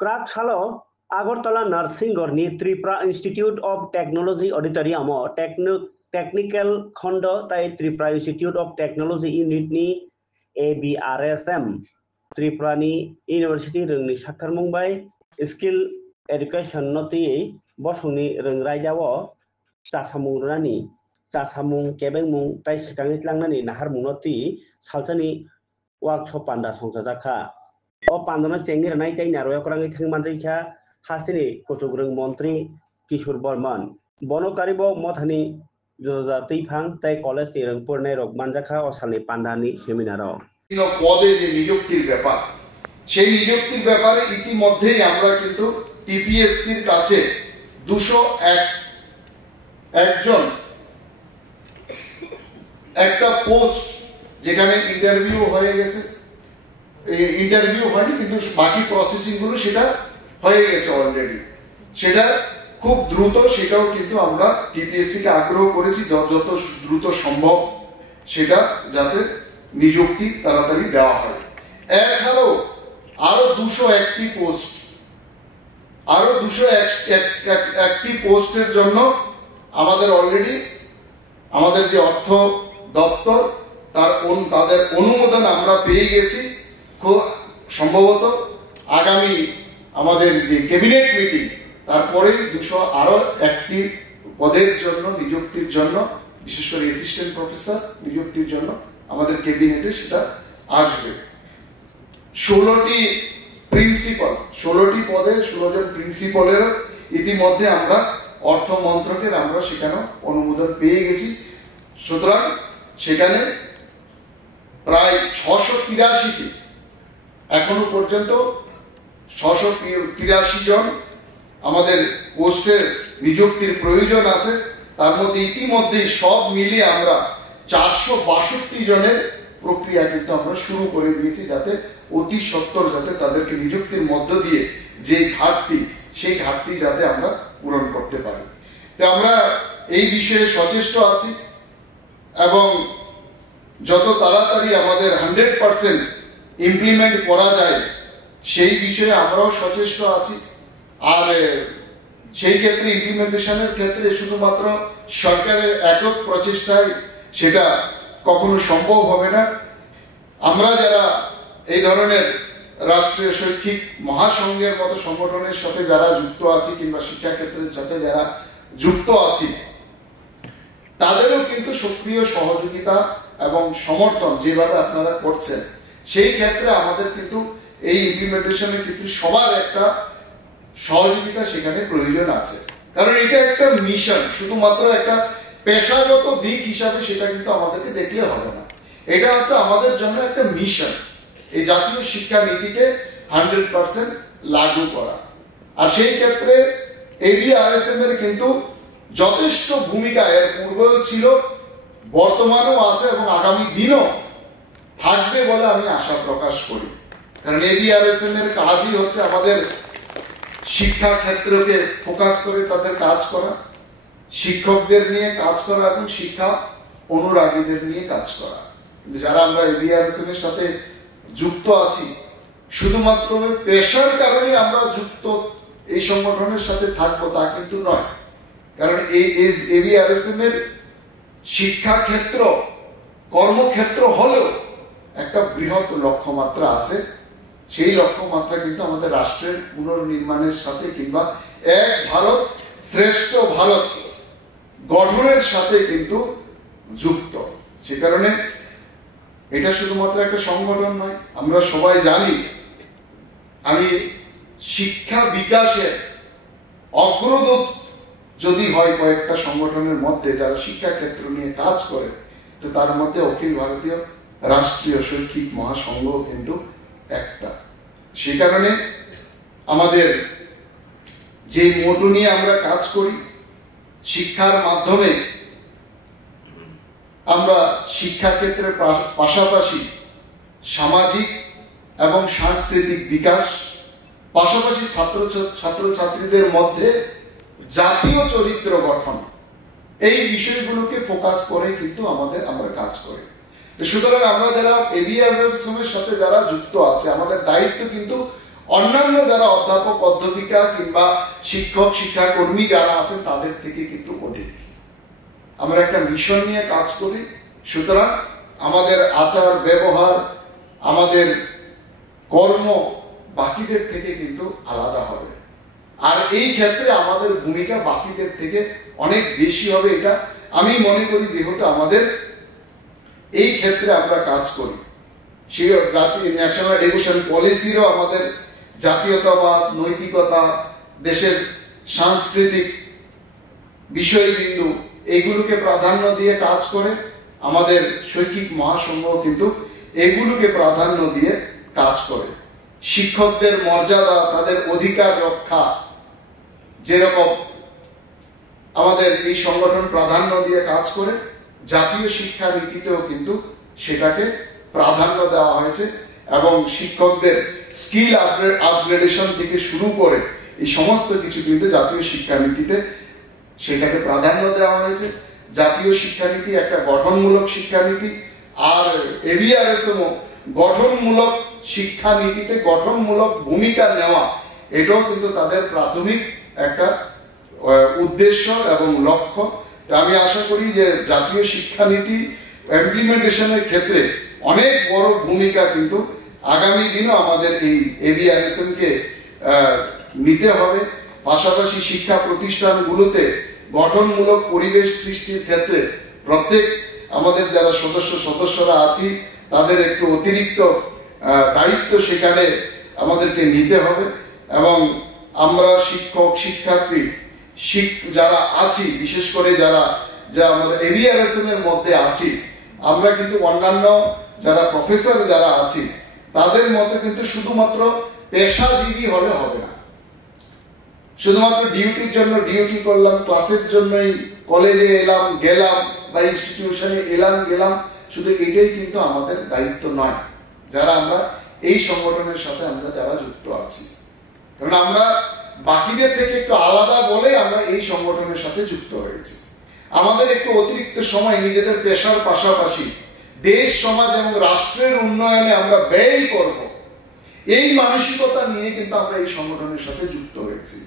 क्राकसालो आगरतला नार्सिंगरनि Tripura institute of technology auditorium technical खंड ताई त्रिपुरा इन्स्टिट्यूट ऑफ टेक्नोलॉजी यूनिटनि ABRSM त्रिपुरानि यूनिवर्सिटी रोंनि साथारमुंबाय स्किल एडुकेशन नति बसंनि रोंरायदाव चासामुंरानि चासामुं केबेंमुं ताई सिकांगितलांनानि नाहारमुंनति सालचानि वर्कशॉप पांडा संसाजाखा o pandana cengir nai tai narwa korangi thang manjaikha hastini kuchugrung মন্ত্রী কিশোর বর্মন বনকারিব মথানি জোজা তৈফাং তাই কলেজ নি রংপুরনে রক মানজাখা অসালনি পান্ডানি সেমিনারও পদে যে নিযুক্তির ব্যাপার সেই নিযুক্তির ব্যাপারে ইতিমধ্যেই আমরা কিন্তু টিপিএসসির কাছে 201 একজন একটা পোস্ট যেখানে ইন্টারভিউ হয়ে গেছে ইন্টারভিউ হয়নি কিন্তু বাকি প্রসেসিং গুলো সেটা হয়ে গেছে অলরেডি সেটা খুব দ্রুত সেটাও কিন্তু আমরা টিপিএসসি কে আগ্রহ করেছি যত দ্রুত সম্ভব সেটা যাতে নিযুক্তি তাড়াতাড়ি দেওয়া হয় এছাড়াও আরো 201টি পোস্ট আরো 201টি পোস্টের জন্য আমাদের অলরেডি আমাদের যে অর্থ দপ্তর তাদের অনুমোদন আমরা পেয়ে গেছি খুব সম্ভবত আগামী আমাদের যে ক্যাবিনেট মিটিং তারপরে 201টি পদের জন্য নিযুক্তির জন্য বিশেষ করে অ্যাসিস্ট্যান্ট প্রফেসর নিযুক্তির জন্য আমাদের ক্যাবিনেটে সেটা আসবে 16টি প্রিন্সিপাল 16টি পদে 16 জন প্রিন্সিপালের ইতিমধ্যে আমরা অর্থ মন্ত্রকের আমরা সেখানে অনুমোদন পেয়ে গেছি সুতরাং সেখানে প্রায় 683টি এখনো পর্যন্ত 683 জন আমাদের পোস্টের নিযুক্তির প্রয়োজন আছে তার মধ্যে ইতিমধ্যে সব মিলিয়ে আমরা 462 জনের প্রক্রিয়া কিন্তু আমরা শুরু করে দিয়েছি যাতে অতি সত্বর যাতে তাদেরকে নিযুক্তির মধ্য দিয়ে যে ঘাটতি সেই ঘাটতি যাতে আমরা পূরণ করতে পারি তো আমরা এই বিষয়ে সচেষ্ট আছি এবং যত তাড়াতাড়ি আমাদের 100% ইমপ্লিমেন্ট করা যায় সেই বিষয়ে আমরাও সচেষ্ট আছি আর সেই ক্ষেত্রে ইমপ্লিমেন্টেশনের ক্ষেত্রে শুধুমাত্র সরকারের একক প্রচেষ্টায় সেটা কখনো সম্ভব হবে না আমরা যারা এই ধরনের রাষ্ট্রীয় শৈক্ষিক মহাসংঘের মতো সংগঠনের সাথে যারা যুক্ত আছি কিংবা শিক্ষা ক্ষেত্রের সাথে যারা যুক্ত আছি তাদেরও কিন্তু সক্রিয় সহযোগিতা এবং সমর্থন যেভাবে আপনারা করছেন সেই ক্ষেত্রে আমাদের কিন্তু এই ইমপ্লিমেন্টেশনের ক্ষেত্রে সবার একটা সহযোগিতা সেখানে প্রয়োজন আছে কারণ এটা একটা মিশন শুধুমাত্র একটা পেশাগত দিক হিসাবে সেটা কিন্তু আমাদেরকে দেখলে হবে না এটা হচ্ছে আমাদের জন্য একটা মিশন এই জাতীয় শিক্ষা নীতিকে 100% লাগু করা আর সেই ক্ষেত্রে ABRSM এর কিন্তু যথেষ্ট ভূমিকা এর পূর্বেও ছিল বর্তমানেও আছে এবং আগামী দিনও থাকবে বলে আমি আশা প্রকাশ করি কারণ ABRSM এর কাজই হচ্ছে আমাদের শিক্ষা ক্ষেত্রকে ফোকাস করে তাদের কাজ করা শিক্ষকদের নিয়ে কাজ করা এবং শিক্ষা অনুরাগীদের নিয়ে কাজ করা কিন্তু যারা আমরা ABRSM এর সাথে যুক্ত আছি শুধুমাত্র পেশার কারণে আমরা যুক্ত এই সংগঠনের সাথে থাকবো তা কিন্তু নয় কারণ এই ABRSM এর শিক্ষা ক্ষেত্র কর্মক্ষেত্র হলেও একটা বৃহৎ লক্ষ্যমাত্রা আছে সেই লক্ষ্যমাত্রা কিন্তু আমাদের রাষ্ট্রের পুনর্নির্মাণের সাথে কিংবা এক ভারত শ্রেষ্ঠ ভারত গঠনের সাথে কিন্তু যুক্ত সে কারণে এটা শুধুমাত্র একটা সংগঠন নয় আমরা সবাই জানি আমি শিক্ষা বিকাশের অগ্রদূত যদি হয় কয়েকটা সংগঠনের মধ্যে যারা শিক্ষা ক্ষেত্র নিয়ে কাজ করে তো তার মধ্যে অখিল ভারতীয় রাষ্ট্রীয় শৈক্ষিক মহাসংঘ কিন্তু একটা সে কারণে আমাদের যে মোটো নিয়ে আমরা কাজ করি শিক্ষার মাধ্যমে আমরা শিক্ষা ক্ষেত্রের পাশাপাশি সামাজিক এবং সাংস্কৃতিক বিকাশ পাশাপাশি ছাত্রছাত্রীদের মধ্যে জাতীয় চরিত্র গঠন এই বিষয়গুলোকে ফোকাস করে কিন্তু আমরা কাজ করি সুতরাং আমরা যারা ABRSM এর সাথে যারা যুক্ত আছে আমাদের দায়িত্ব কিন্তু অন্যান্য যারা অধ্যাপক অধ্যাপিকা কিংবা শিক্ষক শিক্ষাকর্মী যারা আছেন তাদের থেকে কিন্তু অধিক। আমরা একটা মিশন নিয়ে কাজ করি, সুতরাং আমাদের আচার ব্যবহার, আমাদের কর্ম বাকিদের থেকে কিন্তু আলাদা হবে। আর এই ক্ষেত্রে আমাদের ভূমিকা বাকিদের থেকে অনেক বেশি হবে, এটা আমি মনে করি। যেহেতু আমাদের এই ক্ষেত্রে আমরা কাজ করি, সেই ন্যাশনাল এডুকেশন পলিসিরও আমাদের জাতীয়তাবাদ, নৈতিকতা, দেশের সাংস্কৃতিক বিষয়বিন্দু এগুলোকে প্রাধান্য দিয়ে কাজ করে। আমাদের শৈক্ষিক মহাসংঘ কিন্তু এগুলোকে প্রাধান্য দিয়ে কাজ করে। শিক্ষকদের মর্যাদা, তাদের অধিকার রক্ষা যেরকম আমাদের এই সংগঠন প্রাধান্য দিয়ে কাজ করে, জাতীয় শিক্ষা নীতিতেও কিন্তু সেটাকে প্রাধান্য দেওয়া হয়েছে এবং শিক্ষকদের স্কিল আপগ্রেডেশন থেকে শুরু করে এই সমস্ত কিছু কিন্তু জাতীয় শিক্ষানীতিতে সেটাকে প্রাধান্য দেওয়া হয়েছে। জাতীয় শিক্ষানীতি একটা গঠনমূলক শিক্ষানীতি, আর এবিআরএসএমও গঠনমূলক শিক্ষানীতিতে গঠনমূলক ভূমিকা নেওয়া, এটাও কিন্তু তাদের প্রাথমিক একটা উদ্দেশ্য এবং লক্ষ্য। আমি আশা করি যে জাতীয় শিক্ষানীতি ইমপ্লিমেন্টেশনের ক্ষেত্রে অনেক বড় ভূমিকা কিন্তু আগামী দিনও আমাদের এই এবিআরএসএম কে নিতে হবে। পাশাপাশি শিক্ষা প্রতিষ্ঠানগুলোতে গঠনমূলক পরিবেশ সৃষ্টির ক্ষেত্রে প্রত্যেক আমাদের যারা সদস্যরা আছি তাদের একটু অতিরিক্ত দায়িত্ব সেখানে আমাদেরকে নিতে হবে এবং আমরা শিক্ষক শিক্ষার্থী যারা আছি, বিশেষ করে যারা আমাদের এবিআরএসএম এর মধ্যে আছি, আমরা কিন্তু অন্যান্য যারা প্রফেসর যারা আছি তাদের মতো কিন্তু শুধুমাত্র পেশাজীবী হলে হবে না। শুধুমাত্র ডিউটির জন্য ডিউটি করলাম, ক্লাসের জন্যই কলেজে এলাম গেলাম বা ইনস্টিটিউশনে এলাম গেলাম, শুধু এটাই কিন্তু আমাদের দায়িত্ব নয় যারা আমরা এই সংগঠনের সাথে আমরা যারা যুক্ত আছি। কারণ আমরা বাকিদের থেকে একটু আলাদা বলে আমরা এই সংগঠনের সাথে যুক্ত হয়েছি। আমাদের একটু অতিরিক্ত সময় নিজেদের পেশার পাশাপাশি দেশ সমাজ এবং রাষ্ট্রের উন্নয়নে আমরা ব্যয় করব, এই মানসিকতা নিয়ে কিন্তু আমরা এই সংগঠনের সাথে যুক্ত হয়েছি।